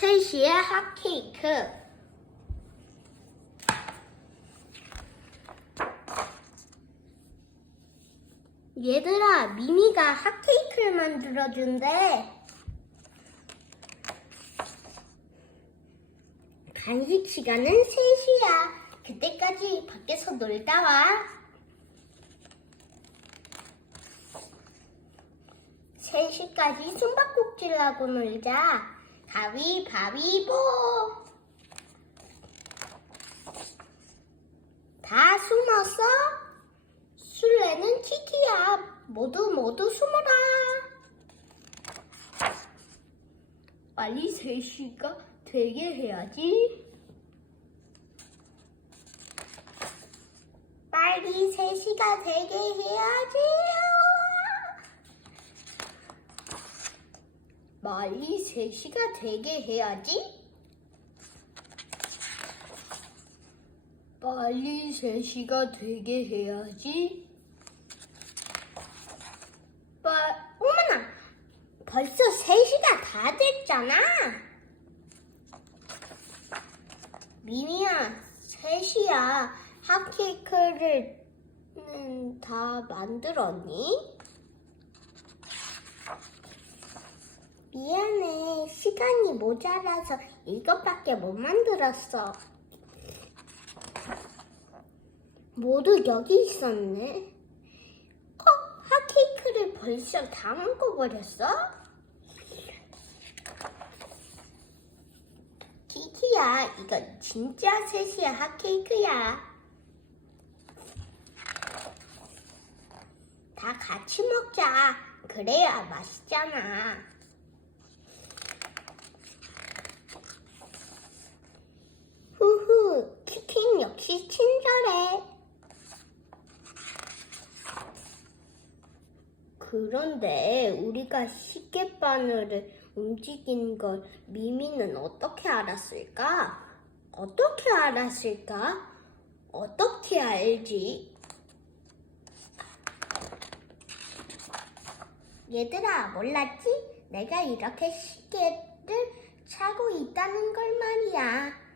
첼시의 핫케이크. 얘들아, 미미가 핫케이크를 만들어준대. 간식 시간은 3시야. 그때까지 밖에서 놀다 와. 3시까지 숨바꼭질 하고 놀자. 가위바위보. 다 숨었어? 술래는 키키야. 모두 모두 숨어라. 빨리 3시가 되게 해야지. 빨리 3시가 되게 해야지. 빨리 3시가 되게 해야지. 빨리 3시가 되게 해야지. 빠, 어머나! 벌써 3시가 다 됐잖아. 미미야, 3시야. 핫케이크를 음, 다 만들었니? 미안해. 시간이 모자라서 이것밖에 못 만들었어. 모두 여기 있었네. 어? 핫케이크를 벌써 다 먹어버렸어? 키키야, 이건 진짜 셋이의 핫케이크야. 다 같이 먹자. 그래야 맛있잖아. 후후, 키키는 역시 친절해. 그런데 우리가 시계 바늘을 움직인 걸 미미는 어떻게 알았을까? 어떻게 알았을까? 어떻게 알지? 얘들아, 몰랐지? 내가 이렇게 시계를 차고 있다는 걸 말이야.